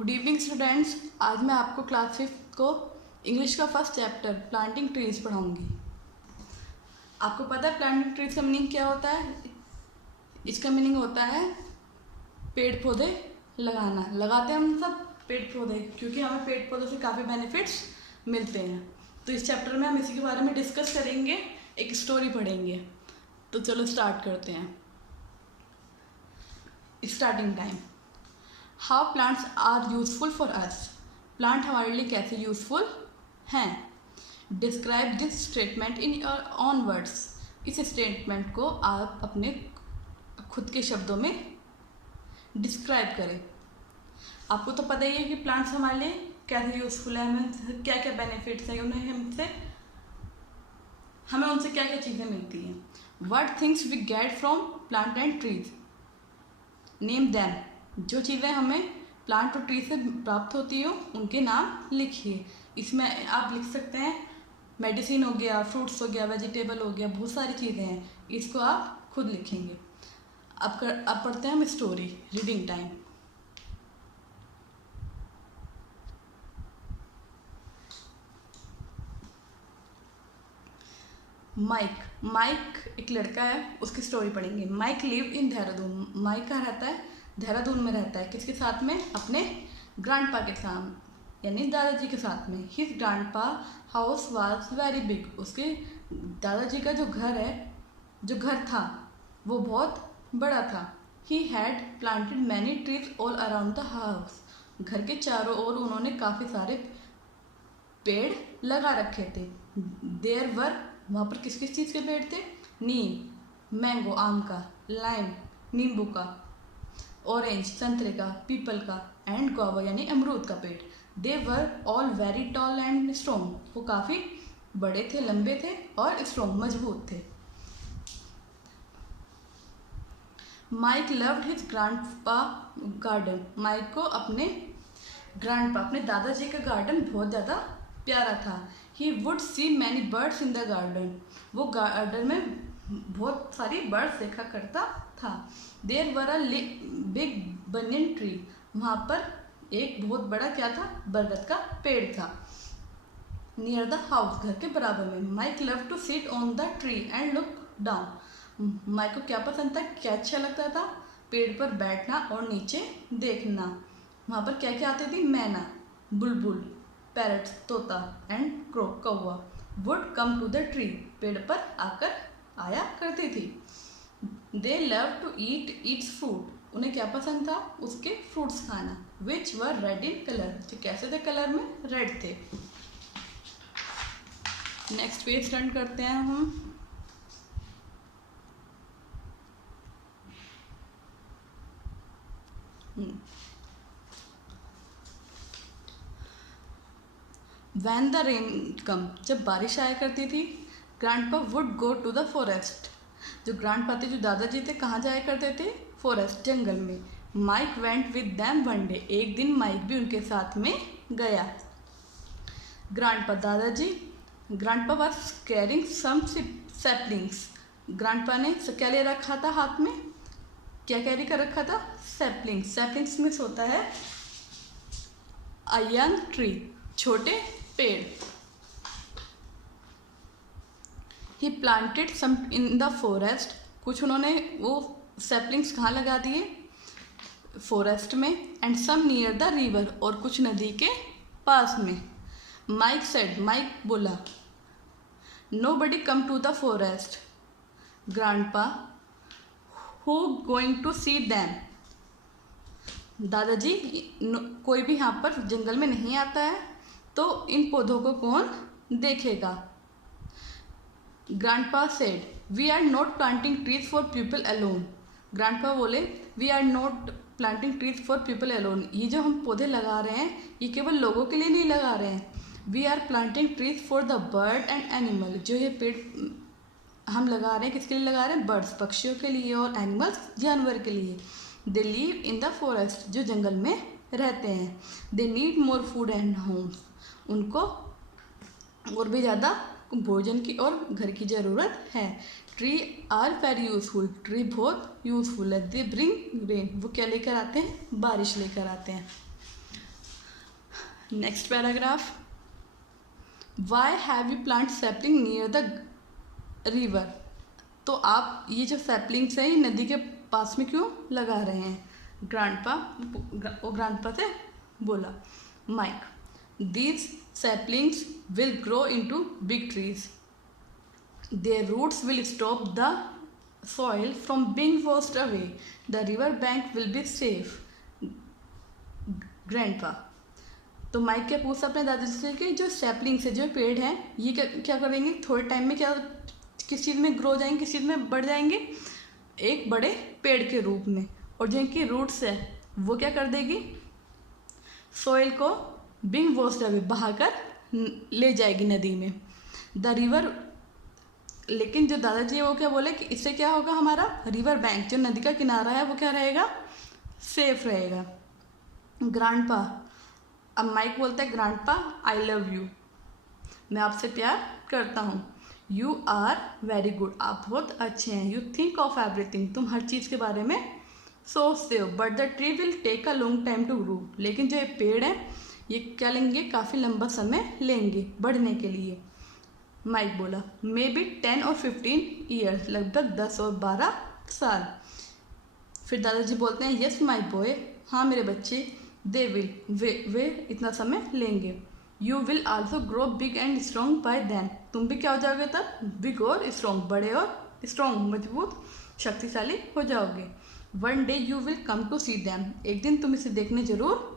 Good evening students. आज मैं आपको क्लास 5 को इंग्लिश का फर्स्ट चैप्टर प्लांटिंग ट्रीज पढ़ाऊंगी। आपको पता है प्लांटिंग ट्रीज का मीनिंग क्या होता है? इसका मीनिंग होता है पेड़ पौधे लगाना। लगाते हैं हम सब पेड़ पौधे क्योंकि हमें पेड़ पौधों से काफ़ी बेनिफिट्स मिलते हैं। तो इस चैप्टर में हम इसी के बारे में डिस्कस करेंगे, एक स्टोरी पढ़ेंगे। तो चलो स्टार्ट करते हैं। Starting time. How plants are useful for us. Plant हमारे लिए कैसे यूजफुल हैं। Describe this statement in your own words. इस स्टेटमेंट को आप अपने खुद के शब्दों में डिस्क्राइब करें। आपको तो पता ही है कि प्लांट्स हमारे लिए कैसे यूजफुल है, हमें क्या क्या बेनिफिट्स हैं, हमें उनसे क्या क्या चीज़ें मिलती हैं। What things we get from plant and trees. Name them. जो चीज़ें हमें प्लांट और ट्री से प्राप्त होती हो उनके नाम लिखिए। इसमें आप लिख सकते हैं मेडिसिन हो गया, फ्रूट्स हो गया, वेजिटेबल हो गया, बहुत सारी चीज़ें हैं। इसको आप खुद लिखेंगे। अब पढ़ते हैं हम स्टोरी। Reading time. माइक एक लड़का है, उसकी स्टोरी पढ़ेंगे। Mike live in Dehradun. Mike कहाँ रहता है? देहरादून में रहता है। किसके साथ में? अपने ग्रैंडपा के साथ, यानी दादाजी के साथ में। His grandpa house was very big. उसके दादाजी का जो घर था वो बहुत बड़ा था। He had planted many trees all around the house. घर के चारों ओर उन्होंने काफ़ी सारे पेड़ लगा रखे थे। देयर वर, वहाँ पर किस किस चीज़ के पेड़ थे? नीम, मैंगो आम का, लाइम नींबू का, ऑरेंज संतरे का, पीपल का, एंड गुआवा यानी अमरूद का पेड़। They were all very tall and strong. वो काफ़ी बड़े थे, लंबे थे और स्ट्रॉन्ग मजबूत थे। Mike loved his grandpa garden. Mike को अपने दादाजी का गार्डन बहुत ज़्यादा प्यारा था। He would see many birds in the garden. वो गार्डन में बहुत सारी बर्ड्स देखा करता था। There were a big banyan tree. वहाँ पर एक बहुत बड़ा क्या था? बरगद का पेड़ था। नियर द हाउस, घर के बराबर में। Mike love to sit on the tree and look down. Mike को क्या पसंद था, क्या अच्छा लगता था? पेड़ पर बैठना और नीचे देखना। वहाँ पर क्या क्या आती थी? मैना, बुलबुल, पैरट्स तोता, एंड क्रो कौवा would come to the tree. पेड़ पर आकर आया करती थी। They love to eat its fruit. उन्हें क्या पसंद था? उसके फ्रूट्स खाना। Which were red in colour. जो कैसे थे? कलर में रेड थे। नेक्स्ट पेज टर्न करते हैं हम। When the rain come, जब बारिश आया करती थी, grandpa would go to the forest. जो ग्रैंडपा थे, जो दादाजी थे, कहाँ जाया करते थे? फॉरेस्ट, जंगल में। Mike went with them one day. एक दिन माइक भी उनके साथ में गया। Grandpa grandpa was carrying some saplings. Grandpa ने क्या ले रखा था हाथ में? क्या कैरी कर रखा था? सैपलिंग्स। सैपलिंग्स में होता है अ यंग ट्री, छोटे पेड़। He planted some in the forest. कुछ उन्होंने वो सैपलिंग्स कहाँ लगा दिए? फॉरेस्ट में। And some near the river, और कुछ नदी के पास में। माइक सेड, माइक बोला, nobody come to the forest. Grandpa, who going to see them. दादाजी, कोई भी यहाँ पर जंगल में नहीं आता है, तो इन पौधों को कौन देखेगा? Grandpa said, we are not planting trees for people alone. Grandpa बोले, we are not planting trees for people alone. ये जो हम पौधे लगा रहे हैं, ये केवल लोगों के लिए नहीं लगा रहे हैं। We are planting trees for the bird and animal. जो ये पेड़ हम लगा रहे हैं, किसके लिए लगा रहे हैं? बर्ड्स, पक्षियों के लिए, और एनिमल्स, जानवर के लिए। They live in the forest, जो जंगल में रहते हैं। They need more food and homes. उनको और भी ज़्यादा भोजन की और घर की ज़रूरत है। Tree are very useful. Tree बहुत यूजफुल है। They bring rain. वो क्या लेकर आते हैं? बारिश लेकर आते हैं। Next paragraph, why have you plant sapling near the river. तो आप ये जो सैपलिंग्स हैं ये नदी के पास में क्यों लगा रहे हैं। ग्रैंडपा से बोला Mike, these saplings will grow into big trees, their roots will stop the soil from being washed away, the river bank will be safe, grandpa। तो माइक क्या पूछता अपने दादाजी से कि जो सैपलिंग्स है, जो पेड़ हैं, ये क्या करेंगे, थोड़े टाइम में क्या किस चीज़ में ग्रो जाएंगे, किस चीज़ में बढ़ जाएंगे, एक बड़े पेड़ के रूप में। और जिनकी रूट्स है वो क्या कर देगी, सॉइल को बीइंग वॉश्ड अवे, बहाकर ले जाएगी नदी में। द रिवर, लेकिन जो दादाजी है वो क्या बोले कि इससे क्या होगा, हमारा रिवर बैंक, जो नदी का किनारा है, वो क्या रहेगा, सेफ रहेगा। ग्रैंडपा, अब माइक बोलता है ग्रैंडपा आई लव यू, मैं आपसे प्यार करता हूँ। यू आर वेरी गुड, आप बहुत अच्छे हैं। यू थिंक ऑफ एवरीथिंग, तुम हर चीज़ के बारे में सोचते हो। But the tree will take a long time to grow, लेकिन जो ये पेड़ है ये क्या लेंगे, काफ़ी लंबा समय लेंगे बढ़ने के लिए। माइक बोला मे बी 10 और 15 ईयर्स, लगभग 10 और 12 साल। फिर दादाजी बोलते हैं यस माई बॉय, हाँ मेरे बच्चे, दे विल, वे इतना समय लेंगे। You will also grow big and strong by then, तुम भी क्या हो जाओगे तब, बिग और स्ट्रॉन्ग, बड़े और स्ट्रॉन्ग, मजबूत शक्तिशाली हो जाओगे। One day you will come to see them, एक दिन तुम इसे देखने जरूर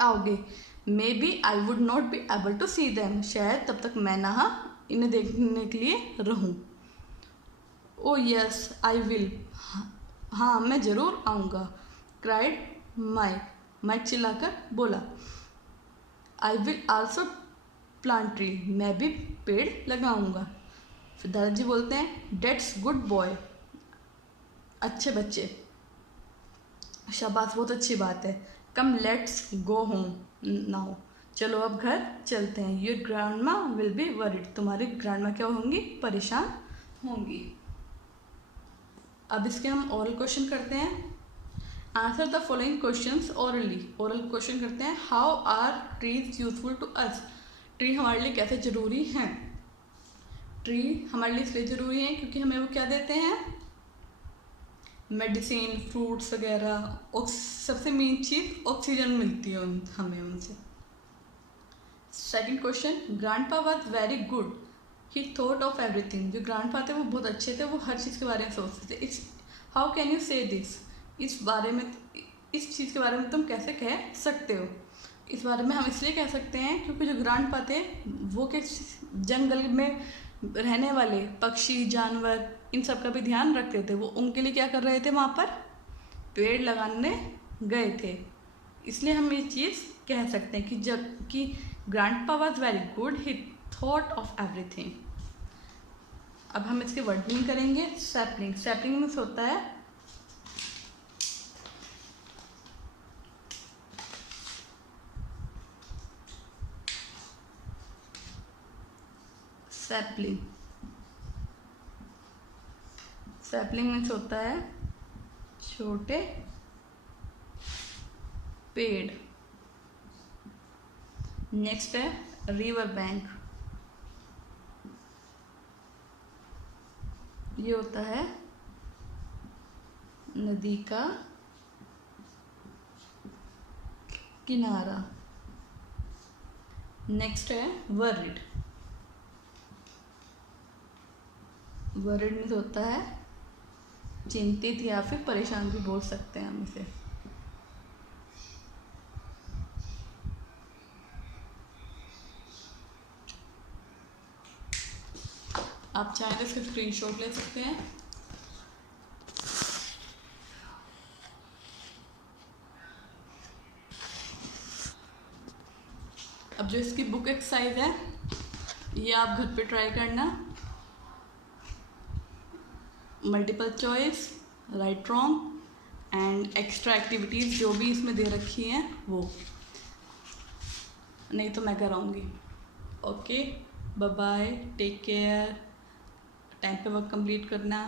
आओगे। Maybe I would not be able to see them, शायद तब तक मैं ना इन्हें देखने के लिए रहूं। ओ यस आई विल, हाँ मैं ज़रूर आऊँगा। क्राइड माइक, माइक चिल्लाकर बोला। I will also plant tree, मैं भी पेड़ लगाऊंगा। फिर दादाजी बोलते हैं डेट्स गुड बॉय, अच्छे बच्चे, शाबाश बहुत अच्छी बात है। Come let's go home now, चलो अब घर चलते हैं। Your grandma will be worried, तुम्हारी ग्रैंडमा क्या होंगी, परेशान होंगी। अब इसके हम ओरल क्वेश्चन करते हैं। Answer the following questions orally, oral question करते हैं। How are trees useful to us, tree हमारे लिए कैसे ज़रूरी हैं। ट्री हमारे लिए इसलिए ज़रूरी है क्योंकि हमें वो क्या देते हैं, मेडिसिन, फ्रूट्स वगैरह, और सबसे मेन चीज़ ऑक्सीजन मिलती है हमें उनसे। Second question, grandpa was very good, he thought of everything, जो ग्रैंडपा थे वो बहुत अच्छे थे, वो हर चीज़ के बारे में सोचते थे। इट्स हाउ कैन यू से दिस, इस बारे में, इस चीज़ के बारे में तुम कैसे कह सकते हो। इस बारे में हम इसलिए कह सकते हैं क्योंकि जो ग्रैंडपा थे वो के जंगल में रहने वाले पक्षी, जानवर, इन सब का भी ध्यान रखते थे। वो उनके लिए क्या कर रहे थे, वहाँ पर पेड़ लगाने गए थे। इसलिए हम ये चीज़ कह सकते हैं कि जब कि grandpa was very good, he thought of everything. अब हम इसके वर्ड मीनिंग करेंगे। सैपलिंग, सैपलिंग मीन्स होता है सैपलिंग, सैपलिंग मीन्स होता है छोटे पेड़। नेक्स्ट है रिवर बैंक, ये होता है नदी का किनारा। नेक्स्ट है वरिड, वरिड मीन्स होता है चिंतित या फिर परेशान भी बोल सकते हैं हम इसे। आप चाहें तो इसका स्क्रीनशॉट ले सकते हैं। अब जो इसकी बुक एक्सरसाइज है ये आप घर पे ट्राई करना। Multiple choice, right wrong and extra activities जो भी इसमें दे रखी हैं वो, नहीं तो मैं कराऊंगी। Okay, bye bye, take care, time पे वर्क कंप्लीट करना।